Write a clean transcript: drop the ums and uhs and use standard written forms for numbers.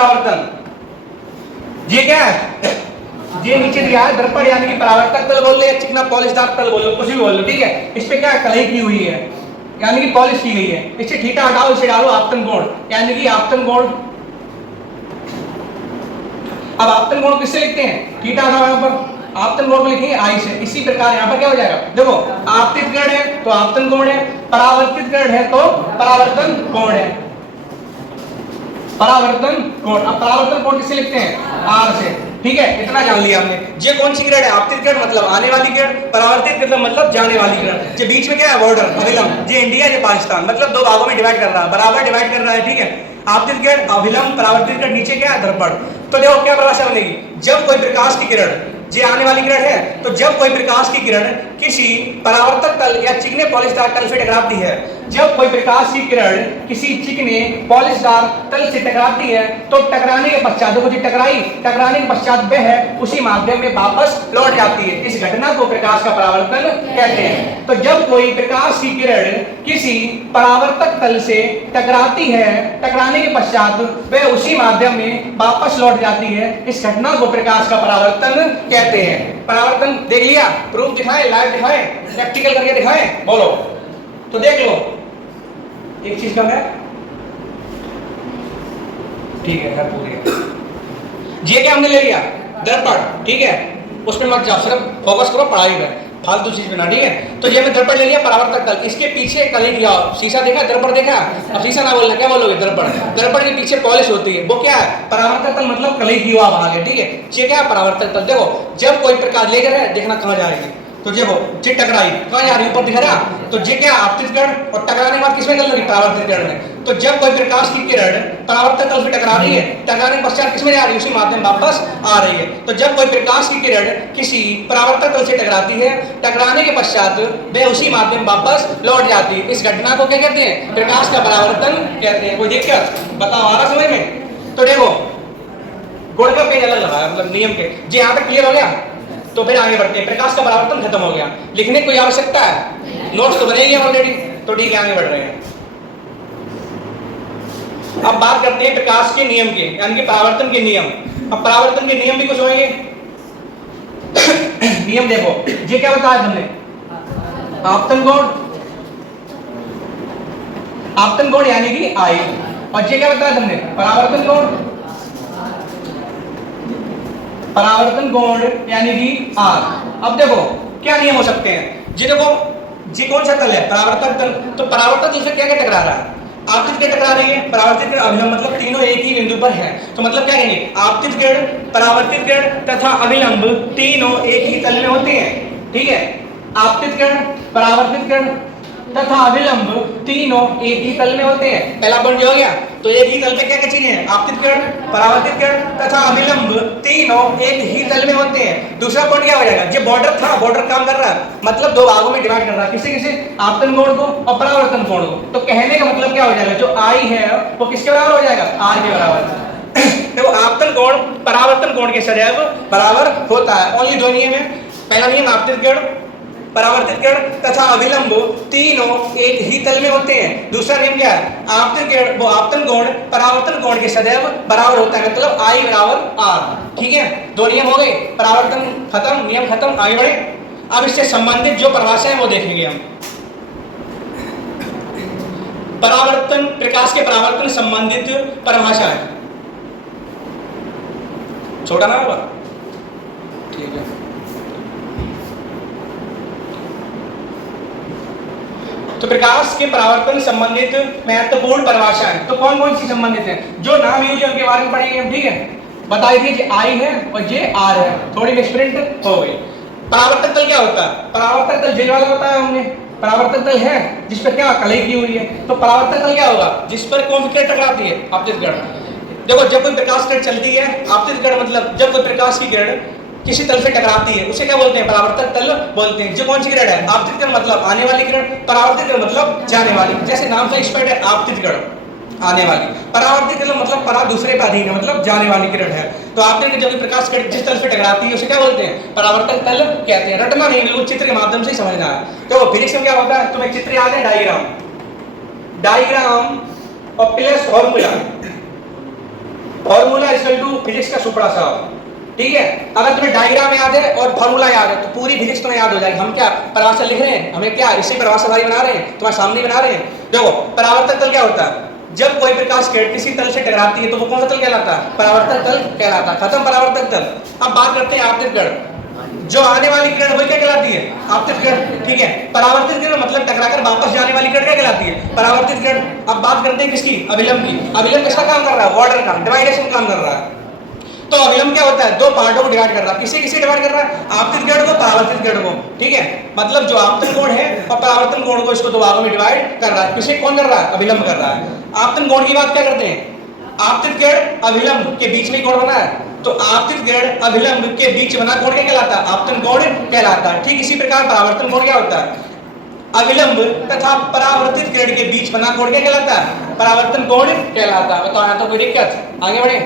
परावर्तन, ये क्या है, ये नीचे दिया है दर्पण यानी कि परावर्तक तल बोल लो या चिकना पॉलिशदार तल बोल लो, कुछ भी बोल लो, ठीक है। इस पे क्या कलाई की हुई है यानी कि पॉलिश की गई है। इससे थीटा हटाओ, इसे डालो आपतन कोण यानी कि आपतन कोण। अब आपतन कोण किससे लिखते हैं, थीटा हटाओ यहां पर, आपतन कोण को लिखेंगे आई से। इसी प्रकार यहां पर क्या हो जाएगा, देखो आपतित किरण है तो आपतन कोण है, परावर्तित किरण है तो परावर्तन कोण है, परावर्तन कोण। अब परावर्तन कोण किससे लिखते हैं, आर से, ठीक है। इतना जान लिया हमने। ये कौन सी किरण है, आपतित किरण मतलब आने वाली किरण, परावर्तित किरण मतलब जाने वाली किरण। ये बीच में क्या है, बॉर्डर अभिलंब, ये इंडिया, ये पाकिस्तान, मतलब दो भागों में डिवाइड कर रहा है, बराबर डिवाइड कर रहा है, ठीक है। आपतित किरण अभिलंब, परावर्तित किरण नीचे क्या है, दर्पण। तो देखो क्या परिभाषा बनेगी, जब कोई प्रकाश की किरण, ये आने वाली किरण है, तो जब कोई प्रकाश की किरण किसी परावर्तक तल या चिकने पॉलिशदार तल से टकराती है, जब कोई प्रकाश की किरण किसी चिकने पॉलिशदार तल से टकराती है, तो टकराने के पश्चात, देखो जी टकराई, टकराने के पश्चात वह उसी माध्यम में वापस लौट जाती है। इस घटना को प्रकाश का परावर्तन कहते हैं। तो जब कोई प्रकाश की किरण किसी परावर्तक तल से टकराती है, टकराने के पश्चात वह उसी माध्यम में वापस लौट जाती है, इस घटना को प्रकाश का परावर्तन कहते हैं। परावर्तन देख लिया, प्रूफ दिखाए, लाइव दिखाए, प्रैक्टिकल करके दिखाए, बोलो। तो देख लो, एक चीज कम है, ठीक है, घर पूरी ये क्या हमने ले लिया, दर्पण, ठीक है। उसमें मत जाओ, सिर्फ फोकस करो पढ़ाई में, फालतू चीज बना, ठीक है। तो ये मैं दर्पण ले लिया, परावर्तक तल, इसके पीछे कली लिया, शीशा देखा, दर्पण देखा, अब शीशा ना बोलना, क्या बोलोगे, दर्पण। दर्पण के पीछे पॉलिश होती है, वो क्या है, परावर्तक तल मतलब कली की हुआ भाग है, ठीक है। ये क्या है, परावर्तक तल। देखो जब कोई प्रकाश लेकर है, देखना कहां जा रही है, तो देखो जे टकराई कहां जा रही है, ऊपर दिखा रहा, तो जे क्या आपतित किरण, और टकराने के बाद किसमें चल रही, परावर्तित किरण में। तो जब कोई प्रकाश की किरण परावर्तक तल से टकरा रही है, टकराने के पश्चात किसमें जा रही है, उसी माध्यम वापस आ रही है। तो जब कोई प्रकाश की किरण किसी परावर्तक तल से टकराती है, टकराने के पश्चात वह उसी माध्यम वापस लौट जाती है, इस घटना को क्या कहते हैं, प्रकाश का परावर्तन कहते हैं। कोई दिक्कत बताओ, आ रहा समझ में। तो देखो गुण का पेज अलग लगा, मतलब नियम के, जी यहाँ तक क्लियर हो गया। तो फिर आगे बढ़ते हैं, प्रकाश का परावर्तन खत्म हो गया, लिखने की कोई आवश्यकता है, नोट्स तो बने ही ऑलरेडी, तो ठीक है आगे बढ़ रहे हैं। अब बात करते हैं प्रकाश के नियम के, यानी कि परावर्तन के नियम। अब परावर्तन के नियम भी कुछ होंगे। नियम देखो, ये क्या बताया हमने, आपतन कोण, आपतन कोण यानी कि आई, और ये क्या बताया हमने, परावर्तन कोण, परावर्तन कोण यानी कि आर। अब देखो क्या नियम हो सकते हैं, जी देखो जी कौन सा तल है, परावर्तक तल, तो परावर्तक तल से क्या क्या टकरा रहा है, आपतित किरण टकरा रही है, परावर्तित किरण, अभिलंब, मतलब तीनों एक ही बिंदु पर है। तो मतलब क्या कहेंगे, आपतित किरण, परावर्तित किरण तथा अभिलंब तीनों एक ही तल में होते हैं, ठीक है। आपतित किरण, परावर्तित किरण तथा अभिलंब तीनों एक ही तल में होते हैं। पहला पॉइंट हो गया। तो एक ही तल पे क्या क्या चीजें हैं, आपतित किरण, परावर्तित किरण तथा अभिलंब तीनों एक ही तल में होते हैं। दूसरा पॉइंट क्या हो जाएगा, जो बॉर्डर था, बॉर्डर काम कर रहा है, मतलब दो भागों में डिवाइड कर रहा है, किसे किसे, आपतन कोण को और परावर्तन कोण को। तो कहने का मतलब क्या हो जाएगा, जो आई है वो किसके बराबर हो जाएगा, आर के बराबर। देखो आपतन कोण परावर्तन कोण के सदैव बराबर होता है। ओनली दो नियम है, पहला नियम आपतित किरण, परावर्तित किरण तथा अभिलंब तीनों एक ही तल में होते हैं। दूसरा नियम क्या है, आपतन किरण, वो आपतन कोण परावर्तन कोण के सदैव बराबर होता है, मतलब आई बराबर आर, ठीक है। दो नियम हो गए, परावर्तन खत्म, नियम खत्म, आगे बढ़े। अब इससे संबंधित जो परिभाषा है वो देखेंगे हम। परावर्तन, प्रकाश के परावर्तन संबंधित परिभाषा है, छोटा ना होगा, ठीक है। तो प्रकाश के परावर्तन संबंधित महत्वपूर्ण परिभाषा है। तो कौन कौन सी संबंधित है, जो नाम यूज है उनके बारे में पढ़ेंगे हम, ठीक है। बता दीजिए, आई है और ये आर है, थोड़ी मिसप्रिंट हो गई। परावर्तक तल क्या होता है, परावर्तक तल जेल वाला बताया हमने, परावर्तक तल है जिस पर क्या कलाई की हुई है। तो परावर्तक तल क्या होगा, जिस पर कौन सी किरण टकराती है, आपतित किरण। देखो जब कोई प्रकाश किरण चलती है, आपतित किरण मतलब जब कोई प्रकाश की किरण किसी तल से टकराती है, उसे क्या बोलते हैं, परावर्तक तल बोलते हैं। जो कौन सी किरण है, आपतित किरण मतलब आने वाली किरण, परावर्तित किरण मतलब जाने वाली। जैसे नाम से स्पष्ट है, आपतित किरण आने वाली, परावर्तित किरण मतलब परा दूसरे का अधीन है, मतलब जाने वाली किरण है। तो आपने जब प्रकाश किरण जिस तल से टकराती है उसे क्या बोलते हैं, परावर्तक तल कहते हैं। रटना नहीं, बिल्कुल चित्र के माध्यम से ही समझना है। तो फिजिक्स में क्या होता है, तुम्हें चित्र याद है, डायग्राम, डायग्राम और plus formula, formula equal to physics का सुपड़ा सा। ठीक है, अगर तुम्हें डायग्राम याद है और फॉर्मूला याद है तो पूरी फिजिक्स तुम्हें याद हो जाएगी। हम क्या परिभाषा लिख रहे हैं, हमें क्या इसी परिभाषा भाई बना रहे हैं, तुम्हारे सामने बना रहे हैं। देखो परावर्तक तल क्या होता है, जब कोई प्रकाश किरण किसी तल से टकराती है तो वो कौन सा तल कहलाता है, परावर्तक तल कहलाता है। खत्म परावर्तक तल। अब बात करते हैं आपतित किरण। जो आने वाली किरण वो क्या कहलाती है, आपतित किरण। ठीक है, परावर्तित किरण मतलब टकराकर वापस जाने वाली किरण क्या कहलाती है, परावर्तित किरण। अब बात करते हैं किसकी, अभिलंब की। अभिलंब किसका काम कर रहा है, ऑर्डर का, डिवाइडेशन काम कर रहा है। तो अभिलंब क्या होता है, दो पार्टों को डिवाइड कर रहा है। किसे डिवाइड कर रहा है, आपतित किरण को, परावर्तित किरण को। ठीक है, मतलब जो आपतन कोण है और परावर्तन कोण को, इसको दो भागों में डिवाइड कर रहा है। किसे कौन कर रहा है, अभिलंब कर रहा है। आपतन कोण की बात क्या करते हैं, आपतित किरण अभिलंब के बीच में कोण बना है, तो आपतित किरण अभिलंब के बीच बना कोण क्या कहलाता है, आपतन कोण कहलाता है। ठीक इसी प्रकार परावर्तन कोण क्या होता है, अभिलंब तथा परावर्तित किरण के बीच बना कोण क्या कहलाता है, परावर्तन कोण कहलाता है। बताओ यहाँ तो कोई दिक्कत, आगे बढ़े।